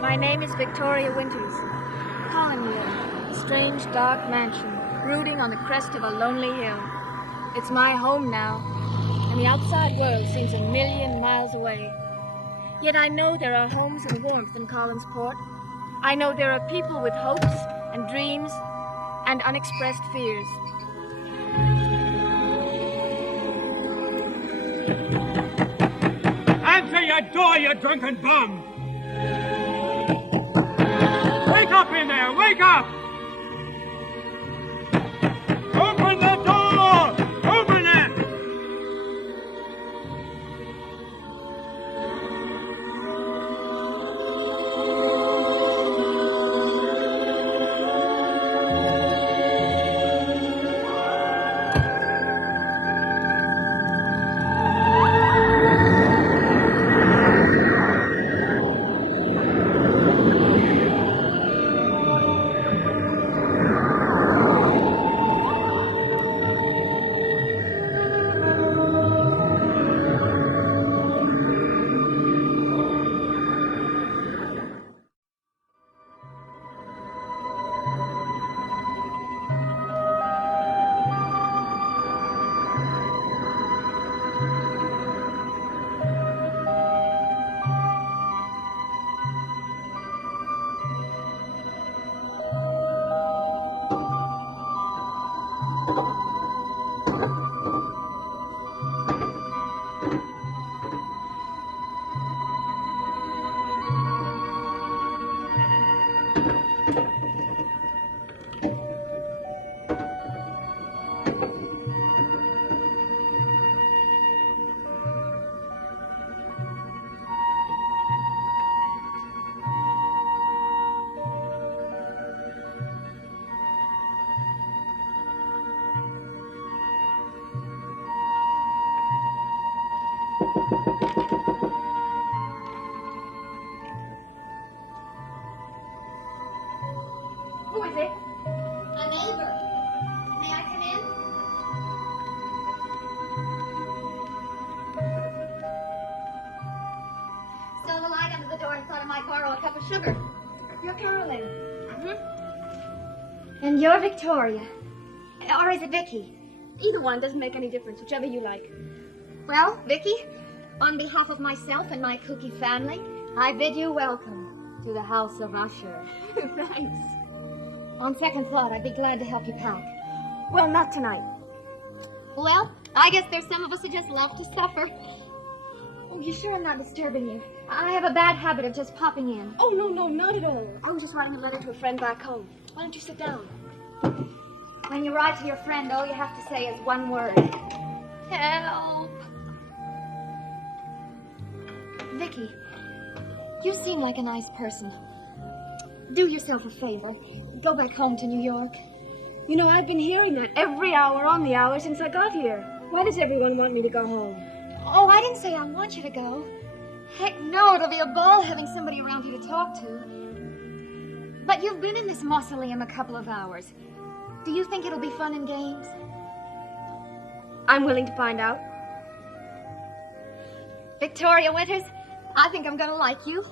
My name is Victoria Winters. Colonial, a strange, dark mansion, brooding on the crest of a lonely hill. It's my home now, and the outside world seems a million miles away. Yet I know there are homes and warmth in Collinsport. I know there are people with hopes and dreams and unexpressed fears. Answer your door, you drunken bum! Wake up in there! Wake up! Open the door! Open it! Who is it? A neighbor. May I come in? Saw the light under the door and thought I might borrow a cup of sugar. You're Carolyn. And you're Victoria. Or is it Vicky? Either one doesn't make any difference, whichever you like. Well, Vicky, on behalf of myself and my kooky family, I bid you welcome to the House of Usher. Thanks. On second thought, I'd be glad to help you pack. Well, not tonight. Well, I guess there's some of us who just love to suffer. Oh, you sure I'm not disturbing you? I have a bad habit of just popping in. Oh, no, not at all. I was just writing a letter to a friend back home. Why don't you sit down? When you write to your friend, all you have to say is one word. Help. Vicky, you seem like a nice person. Do yourself a favor. Go back home to New York. You know, I've been hearing that every hour on the hour since I got here. Why does everyone want me to go home? Oh, I didn't say I want you to go. Heck no, it'll be a ball having somebody around here to talk to. But you've been in this mausoleum a couple of hours. Do you think it'll be fun and games? I'm willing to find out. Victoria Winters, I think I'm gonna like you.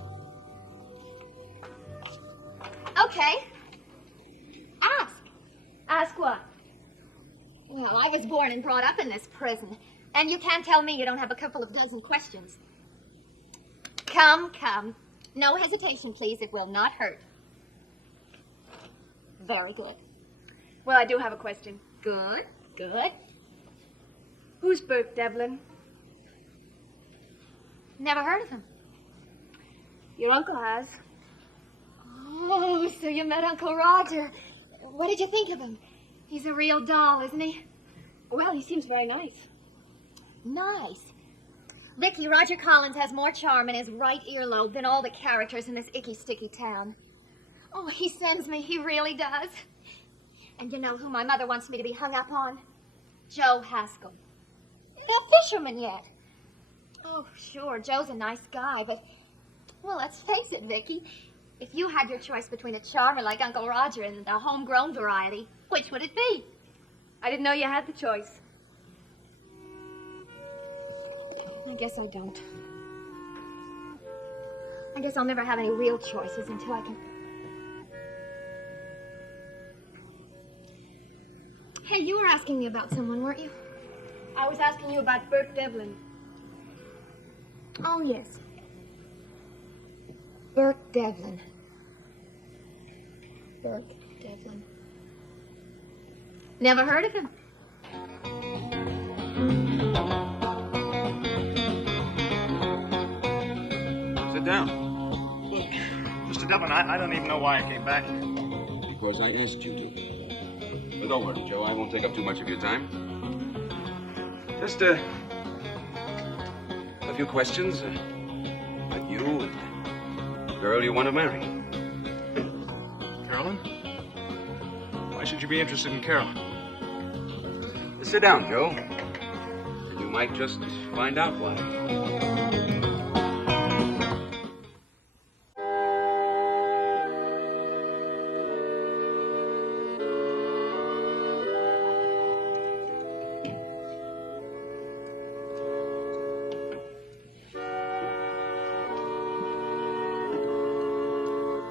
Okay. Ask. Ask what? Well, I was born and brought up in this prison, and you can't tell me you don't have a couple of dozen questions. Come. No hesitation, please. It will not hurt. Very good. Well, I do have a question. Good. Who's Bert Devlin? Never heard of him. Your uncle has. Oh, so you met Uncle Roger. What did you think of him? He's a real doll, isn't he? Well, he seems very nice. Nice. Vicky, Roger Collins has more charm in his right earlobe than all the characters in this icky, sticky town. Oh, he sends me. He really does. And you know who my mother wants me to be hung up on? Joe Haskell. No fisherman yet. Oh, sure, Joe's a nice guy, but... Well, let's face it, Vicky. If you had your choice between a charmer like Uncle Roger and the homegrown variety, which would it be? I didn't know you had the choice. I guess I don't. I guess I'll never have any real choices until I can... Hey, you were asking me about someone, weren't you? I was asking you about Bert Devlin. Oh, yes. Bert Devlin. Bert Devlin. Never heard of him. Sit down. Mr. Devlin, I don't even know why I came back here. Because I asked you to. But don't worry, Joe. I won't take up too much of your time. Just a few questions about you and the girl you want to marry. Carolyn? Why should you be interested in Carolyn? Sit down, Joe. And you might just find out why.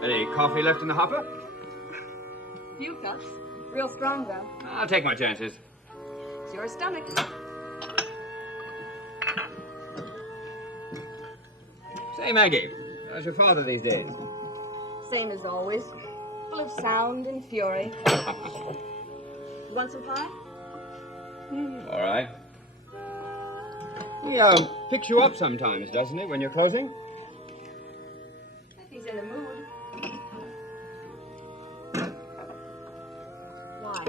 Any coffee left in the hopper? Few cups. Real strong, though. I'll take my chances. It's your stomach. Say, Maggie, how's your father these days? Same as always. Full of sound and fury. You want some pie? All right. He picks you up sometimes, doesn't he, when you're closing? If he's in the mood. Why?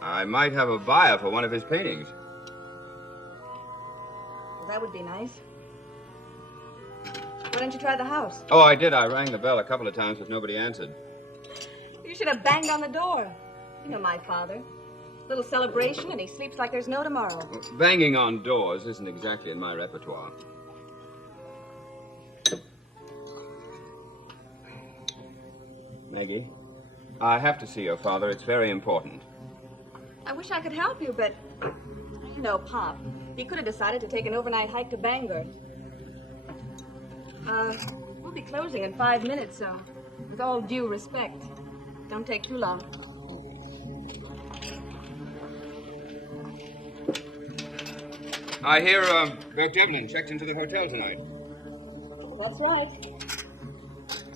I might have a buyer for one of his paintings. Well, that would be nice. Why don't you try the house? Oh, I did. I rang the bell a couple of times, but nobody answered. You should have banged on the door. You know my father. Little celebration, and he sleeps like there's no tomorrow. Well, banging on doors isn't exactly in my repertoire. Maggie, I have to see your father. It's very important. I wish I could help you, but you know Pop. He could have decided to take an overnight hike to Bangor. We'll be closing in 5 minutes, so with all due respect, don't take too long. I hear Bert Devlin checked into the hotel tonight. That's right.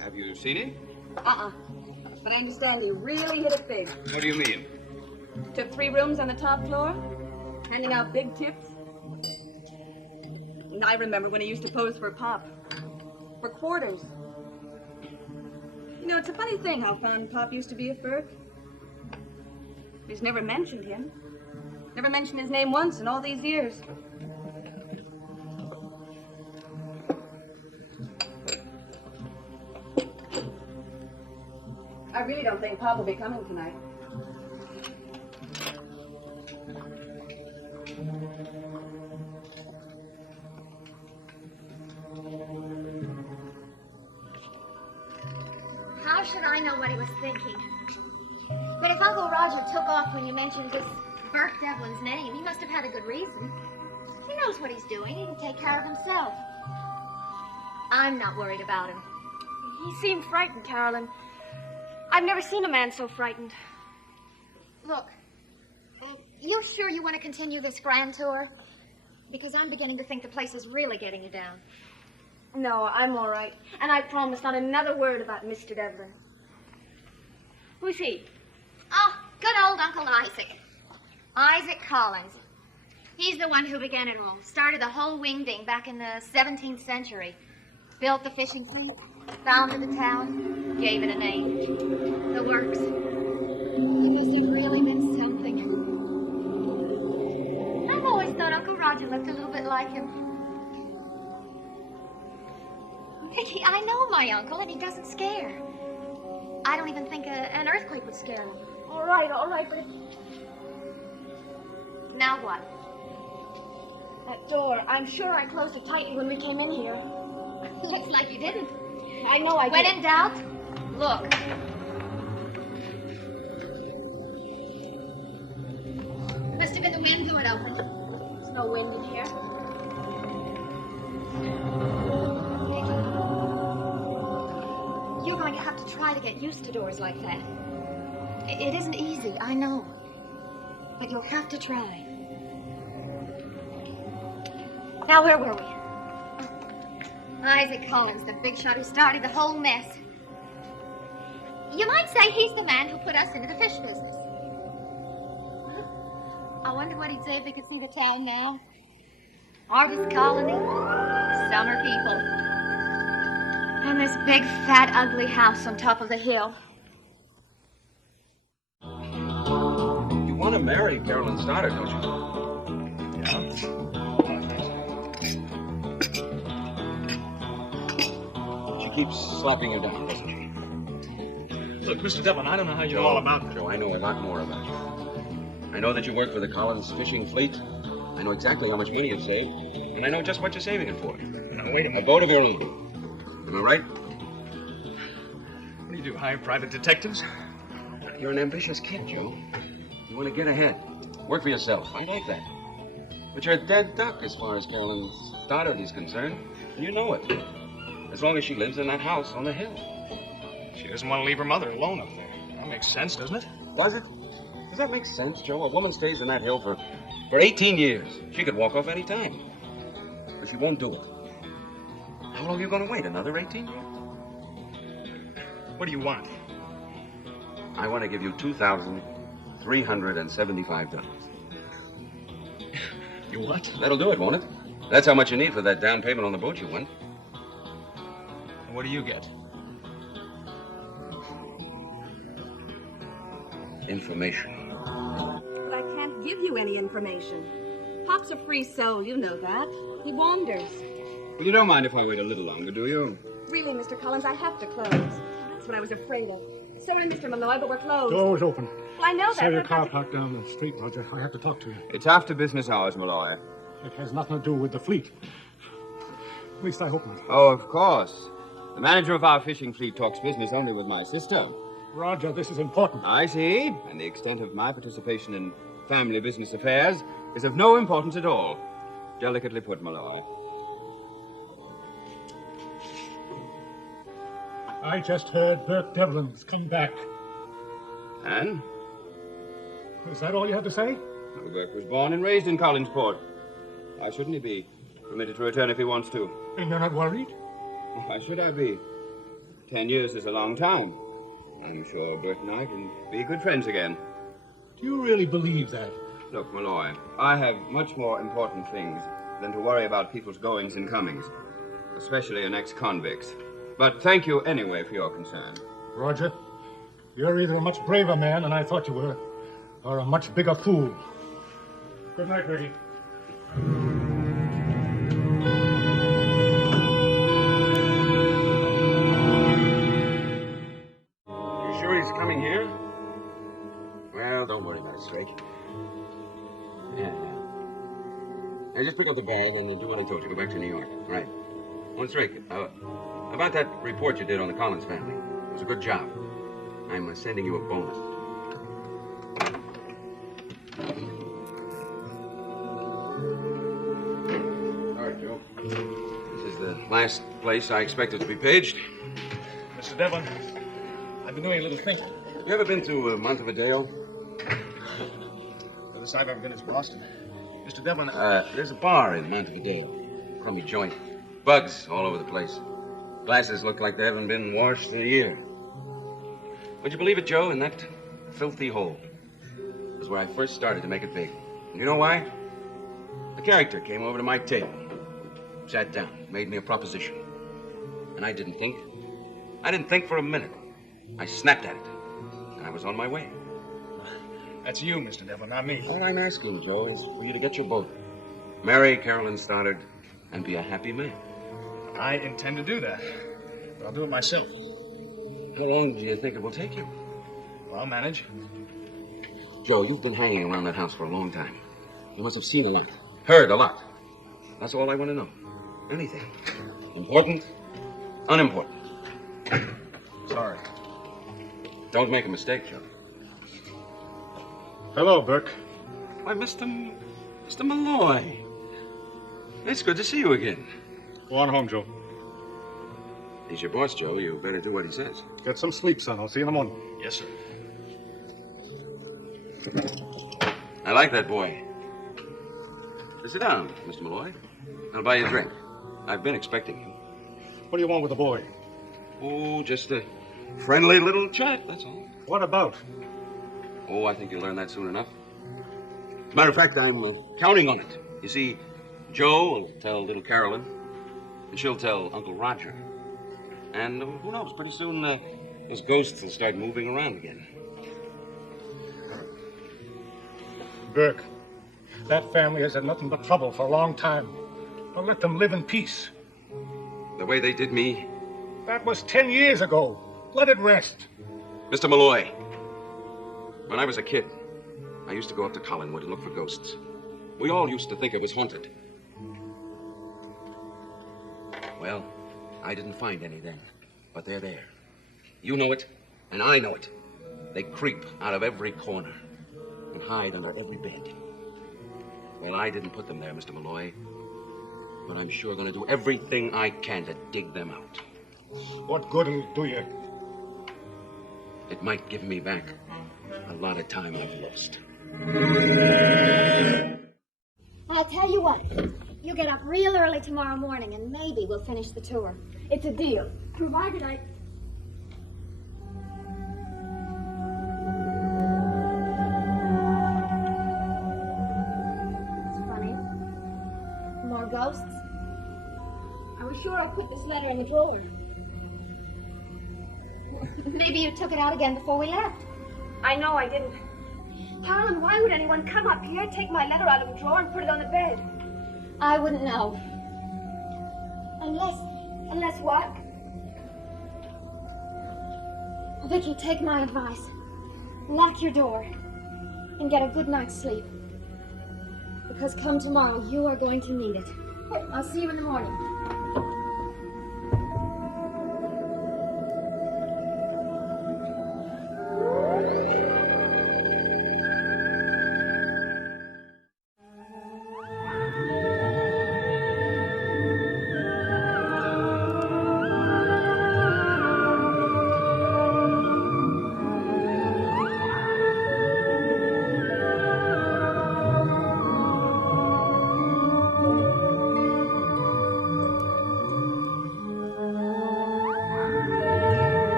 Have you seen him? But I understand he really hit it big. What do you mean? Took 3 rooms on the top floor, handing out big tips. And I remember when he used to pose for Pop. For quarters. You know, it's a funny thing how fond Pop used to be of Bert. He's never mentioned him. Never mentioned his name once in all these years. I really don't think Pop will be coming tonight. How should I know what he was thinking? But if Uncle Roger took off when you mentioned this Bert Devlin's name, he must have had a good reason. He knows what he's doing. He can take care of himself. I'm not worried about him. He seemed frightened, Carolyn. I've never seen a man so frightened. Look, you sure you want to continue this grand tour? Because I'm beginning to think the place is really getting you down. No, I'm all right. And I promise not another word about Mr. Devlin. Who's he? Oh, good old Uncle Isaac. Isaac Collins. He's the one who began it all. Started the whole wingding back in the 17th century. Built the fishing fleet, founded the town, gave it a name. The works. He must have really been something. I've always thought Uncle Roger looked a little bit like him. Ricky, I know my uncle, and he doesn't scare. I don't even think an earthquake would scare him. All right, but... Now what? That door, I'm sure I closed it tightly when we came in here. Looks like you didn't. I know I When did. in doubt, look. Must have been the wind blew it open. There's no wind in here. going to have to try to get used to doors like that. It isn't easy, I know. But you'll have to try. Now, where were we? Isaac Collins, the big shot who started the whole mess. You might say he's the man who put us into the fish business. I wonder what he'd say if he could see the town now. Artist colony, summer people, and this big, fat, ugly house on top of the hill. You want to marry Carolyn Stoddard, don't you? She keeps slapping you down, doesn't she? Look, Mr. Devlin, I don't know how you know all about that. Joe, I know a lot more about you. I know that you work for the Collins fishing fleet. I know exactly how much money you've saved. And I know just what you're saving it for. Now, wait a A minute. boat of your own. Am I right? What do you do, hire private detectives? You're an ambitious kid, Joe. You want to get ahead. Work for yourself. I like that. But you're a dead duck as far as Carolyn Stoddard is concerned. And you know it. As long as she lives in that house on the hill. She doesn't want to leave her mother alone up there. That makes sense, doesn't it? Does it? Does that make sense, Joe? A woman stays in that hill for 18 years. She could walk off any time. But she won't do it. How long are you going to wait? Another 18 years? What do you want? I want to give you $2,375. You what? That'll do it, won't it? That's how much you need for that down payment on the boat you won. And what do you get? Information. But I can't give you any information. Pop's a free soul, you know that. He wanders. Well, you don't mind if I wait a little longer, do you? Really, Mr. Collins, I have to close. That's what I was afraid of. So did Mr. Malloy, but we're closed. Door's open. Well, I know that. Sell your but car parked down the street, Roger. I have to talk to you. It's after business hours, Malloy. It has nothing to do with the fleet. At least I hope not. Oh, of course. The manager of our fishing fleet talks business only with my sister. Roger, this is important. I see. And the extent of my participation in family business affairs is of no importance at all. Delicately put, Malloy. I just heard Burke Devlin's come back. And? Is that all you had to say? Well, Burke was born and raised in Collinsport. Why shouldn't he be permitted to return if he wants to? And you're not worried? Why should I be? 10 years is a long time. I'm sure Bert and I can be good friends again. Do you really believe that? Look, Malloy, I have much more important things than to worry about people's goings and comings, especially an ex-convict's. But thank you anyway for your concern. Roger, you're either a much braver man than I thought you were, or a much bigger fool. Good night, Bertie. You sure he's coming here? Well, don't worry about it, Strake. Yeah. Now, just pick up the bag and do what I told you. Go back to New York. All right. One Strake, about that report you did on the Collins family. It was a good job. I'm sending you a bonus. All right, Joe. This is the last place I expected to be paged. Mr. Devlin, I've been doing a little thinking. You ever been to Montevideo? Furthest I've ever been is Boston. Mr. Devlin, There's a bar in Montevideo. Crummy joint. Bugs all over the place. Glasses look like they haven't been washed in a year. Would you believe it, Joe? In that filthy hole was where I first started to make it big. And you know why? The character came over to my table, sat down, made me a proposition. And I didn't think. I didn't think for a minute. I snapped at it. And I was on my way. that's you, Mr. Devlin, not me. All I'm asking, Joe, is for you to get your boat. Marry Carolyn Stoddard and be a happy man. I intend to do that, but I'll do it myself. How long do you think it will take you? Well, I'll manage. Joe, you've been hanging around that house for a long time. You must have seen a lot, heard a lot. That's all I want to know. Anything. Important, unimportant. Sorry. Don't make a mistake, Joe. Hello, Burke. Why, Mr. Malloy. It's good to see you again. Go on home, Joe. He's your boss, Joe. You better do what he says. Get some sleep, son. I'll see you in the morning. Yes, sir. I like that boy. Sit down, Mr. Malloy. I'll buy you a drink. I've been expecting you. What do you want with the boy? Oh, just a friendly little chat, that's all. What about? Oh, I think you'll learn that soon enough. As a matter of fact, I'm counting on it. You see, Joe will tell little Carolyn, and she'll tell Uncle Roger. And who knows, pretty soon those ghosts will start moving around again. Burke, that family has had nothing but trouble for a long time. Don't let them live in peace. The way they did me. That was 10 years ago. Let it rest. Mr. Malloy, when I was a kid, I used to go up to Collinwood and look for ghosts. We all used to think it was haunted. Well, I didn't find any then, but they're there. You know it, and I know it. They creep out of every corner and hide under every bed. Well, I didn't put them there, Mr. Malloy, but I'm sure going to do everything I can to dig them out. What good will it do you? It might give me back a lot of time I've lost. I'll tell you what. You get up real early tomorrow morning and maybe we'll finish the tour. It's a deal. Provided I... It's funny. More ghosts? I was sure I put this letter in the drawer. Maybe you took it out again before we left. I know I didn't. Carolyn, why would anyone come up here, take my letter out of the drawer, and put it on the bed? I wouldn't know. Unless what? Vicky, take my advice. Lock your door and get a good night's sleep. Because come tomorrow, you are going to need it. I'll see you in the morning.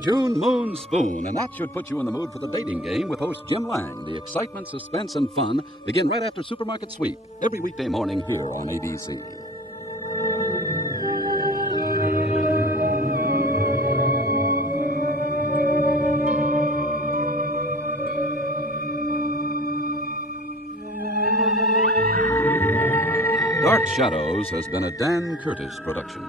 June Moon Spoon, and that should put you in the mood for the dating game with host Jim Lang. The excitement, suspense, and fun begin right after Supermarket Sweep, every weekday morning here on ABC. Dark Shadows has been a Dan Curtis production.